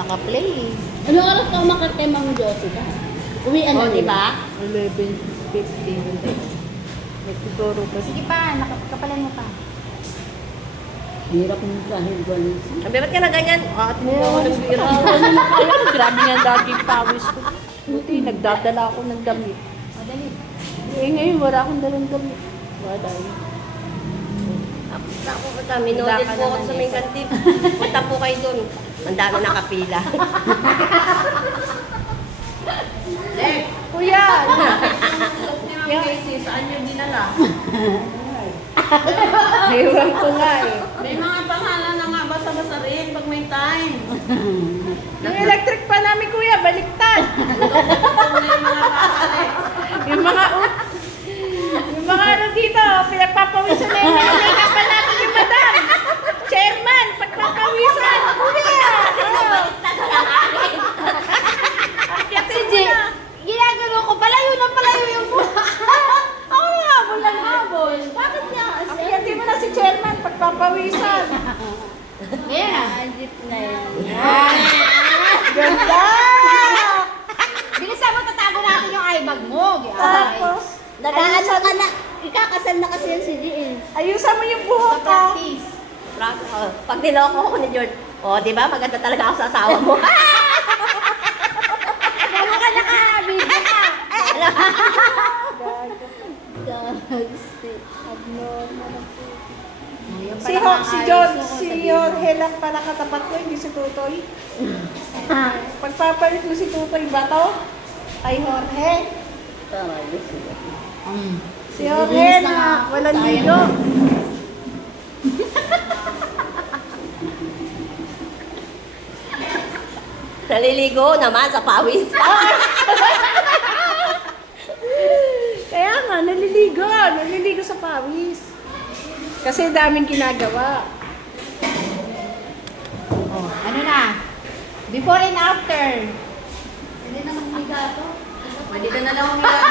Naka-play eh. Ano oras ka umakarte, Mang Jessica? Uwian na, di diba? ba? 11:50. Nagtuturo pa. Sige pa, kapalan mo pa. Hirap mo dahil walis. Sabi, ba't ka na ganyan? At mo ako ng bira. Ano na kaya? Grabe nga daging pawis ko. Buti, nagdadala ako ng damit. O, dali. Eh, ngayon, wala akong dalang damit. Wala yun. Ako po kami, noted po ako sa main kantin. Punta po kayo doon. Ang dami nakapila. Kuya! Saan yung dinala? Ewan ko nga eh. May mga pangalan na nga, basta-basta rin pag may time. Yung electric pa namin, kuya, baliktad. Yung mga pakali. Yung mga ano dito, pinagpapawisan na yung electric pa namin yung madam. Chairman, pagpapawisan. Kuya! Akyatin mo na. Ginagano ko, palayo na palayo yung buha. Ako yung habol ng habol. Bakit niya kasi? Akyatin mo na si chairman, pagpapawisan. Yeah. Jeep na yan. Ganda! Bilisan mo, tatago natin yung eyebag mo. Tapos, Nag-aano ka na. Ikakasal na kasi yan si Jean. ayusan mo yung buhok ko. Practice. Pag niloko ko ni George, di ba? Maganda talaga ako sa asawa mo. Gano'n ka nakabigyan ka. Gagstick. Abnormal ang puto. Si Jorge lang pala katapat ko, hindi si Tutoy. Pagpapalit mo si Tutoy ba to? Ay, Jorge. Si Jorge na walang ligo. Naliligo naman sa pawis. Kaya nga, naliligo sa pawis. Kasi daming ginagawa. Oh, ano na? Before and after. Hindi naman ligato. Pwede ka na lang umilag.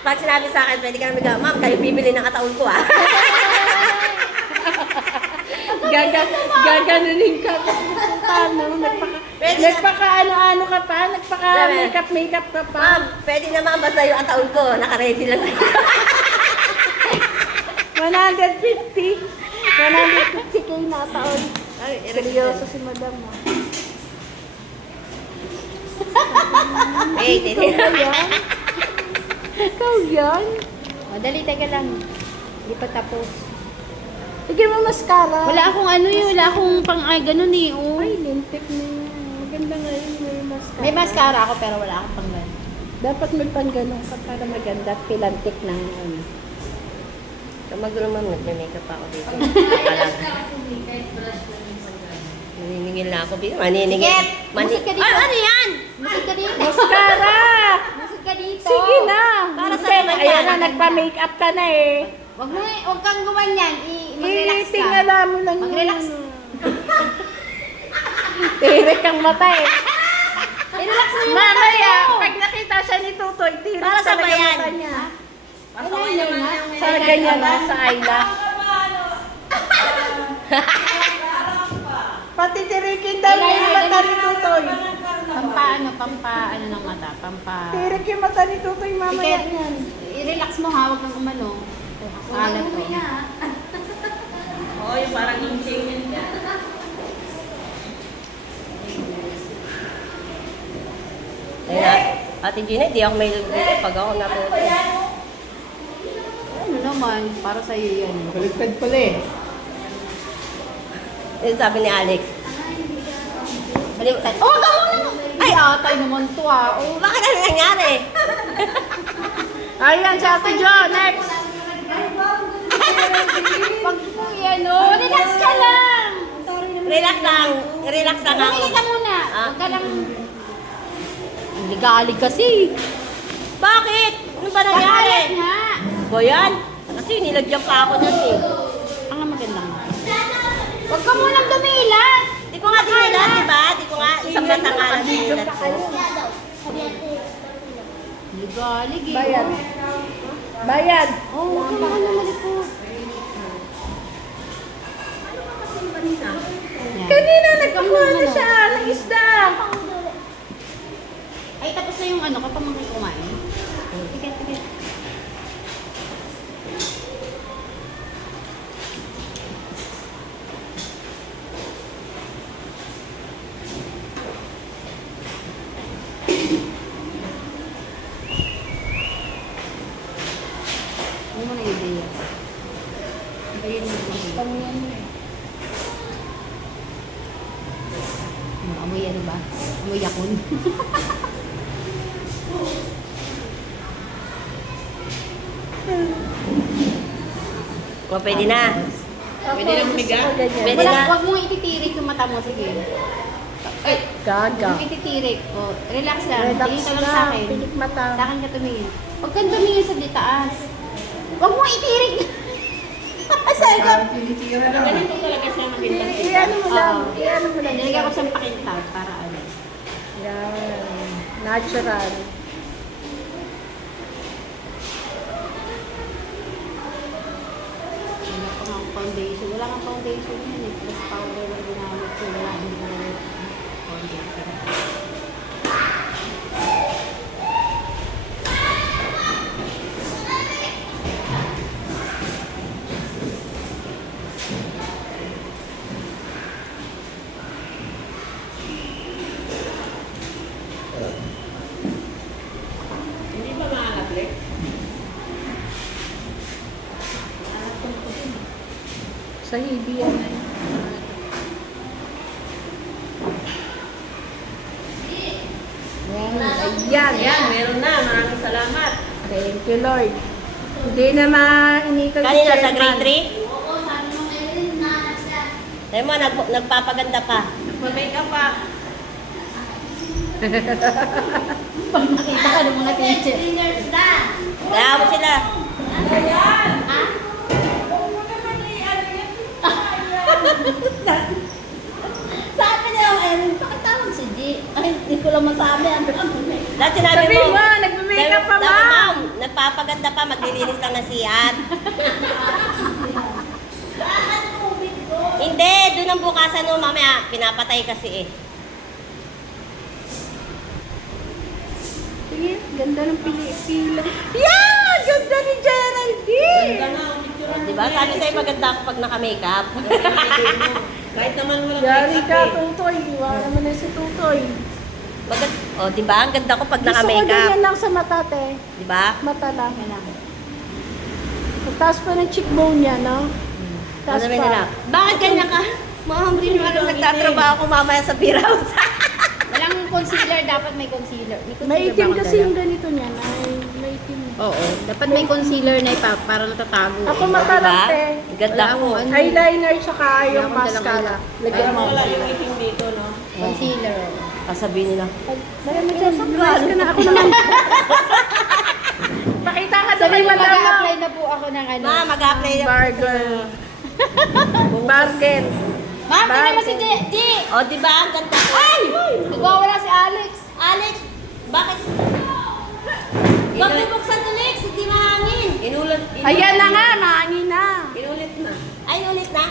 Pag sinabi sa akin, pwede ka na mag ma'am, kayo bibili ng kataon ko ah. Gaganunin ka. Paano? Nagpaka-ano-ano ka pa? Nagpaka-makeup ka pa? Ma'am, pwede naman basta yung kataon ko, naka-ready lang. 150. 150k na taon. Ay, Seryoso si madam mo. Hey, titi. Ikaw yan? O, dali, teka lang. Hindi pa tapos. Bigyan mo mascara. Wala akong ano yun. Wala akong pang ganun eh. Oh. Ay, lintik na yan. Maganda nga yun. May mascara. May mascara ako pero wala akong panggan. Dapat may pangganong ka para maganda at pilantik ng ano. Magulo ma'am, nagme-makeup pa ako dito. Maniningil na ako dito. Maniningil. Sige, musik ka dito. Ay, ano yan? Musik ka dito. Mascara! Musik ka dito. Sige na. Para sa Ayan naman na, yan. nagpa-makeup ka na eh. Wag kang gumanyan. Mag-relax ka. Tingala mo lang yun. Mag-relax. Tirik ang mata eh. I-relax mo yung mata Mamaya, mo. pag nakita siya ni Tutoy, tirik Para sa talaga bayan. mata niya. Pasaway naman na. Sa ganyan na, sa eyelash. Pati tirikin daw niya yung mata ni Tutoy. Pampa ng mata. Tirik yung mata ni Tutoy mamaya Sige. yan. I-relax mo ha. Wag kang umano. Alat to. Oo, yung parang insane yan. Ayun, Ate Gina, di ako may lubuto pag ako naputo. Ano naman? Para sa'yo yan. Baliktad pala eh. Yun sabi ni Alex. Baliktad. Oh, tama na. Ay, atay naman to ah. Oh. Bakit ano nangyari? Ayan, si Ate Jo, next. Pag po yan, oh. Relax ka lang. Relax lang. Relax lang ako. Tumingin ka muna. Ah. Huwag ka lang. Ligalig kasi. Bakit? Ano ba Bakalat nangyari? nga. Ba yan? Kasi nilagyan pa ako nun eh. Ang maganda nga. Huwag ka munang dumilat. Di ko nga dinilat, di ba? Di ko nga isang mata nga lang dinilat ko. Ligalig eh. Bayad. Bayad. Oh, huwag ka naman na malikot. Kanina nagpakuha na siya. Amoy ano ba? Amoy yakon. O, pwede na. Pwede na humiga? Pwede na. Huwag mong ititirik yung mata mo. Sige. Ay, Gaga. huwag ititirik. O, relax lang. Relax Tingin ka lang lang, sa akin. pilik mata. Sa akin ka tumingin. Huwag kang tumingin sa di taas. Huwag mong itirik. Asal ka. Ganito talaga siya maganda. Iyan mo lang. Oo. Iyan mo lang. Nilagay ko siyang pakintab para ano. Yan. Natural. Wala pa nga akong foundation. Wala kang foundation yan eh. Plus powder lang ginamit ko. Wala hindi ko na foundation. Hindi ba maalat, Lex? Sa hibi yan. Yan. Ayan, meron na. Maraming salamat. Thank you, Lord. Hindi na mainitan Kanina sa grade 3? Oo, sabi mo ngayon na siya. Sabi mo, nagpapaganda pa. Nagpa-makeup pa. Pag nakita ka ng mga teacher. Kaya mo sila. Sabi niya yung Erin, bakit tawag si G? Ay, hindi ko lang masabi. Ano Dahil sinabi Sabi mo, mo, nagme-makeup pa, sabi, ma'am. ma'am, nagpapaganda pa, maglilinis lang na siyan. Hindi, doon ang bukasan mo, mamaya, pinapatay kasi eh. Sige, ganda ng pili-pila. Yeah! Ganda ni Geraldine! Ganda na. Ang picture mo. Diba? Sabi sa'yo maganda ako pag naka-makeup. Kahit naman walang Yari makeup ka, eh. Tutoy. Iwan naman na si Tutoy. Oh, diba? Ang ganda ko pag Gusto ko naka-makeup. ganyan lang sa mata, te. Diba? Mata lang. Pagtaas pa ng cheekbone niya, no? Taas Ano nila? pa. Bakit ganyan ka? Ma'am, hindi mo alam nagtatrabaho ako mamaya sa beer house. Walang concealer, dapat may concealer. May concealer itim ba akong kasi dala? yung ganito niya. May itim. Oo, dapat may concealer na para natatago. Ako mata lang, Diba? te. Ganda Wala ko. akong ano. Eyeliner tsaka yung akong dalang mascara. eyeliner. Lagyan mo. Wala yung itim dito, no? Concealer. Kasabihin nila. Marami dyan. Lumayas ka na. Ako naman. Pakita ka sa Sabi may mo, mata mo. mag-apply na po ako ng ano. Ma, mag-apply na. Bargain. Bargain. Ma'am, tingnan mo si G! O, diba? Ang ganda ko. Ay!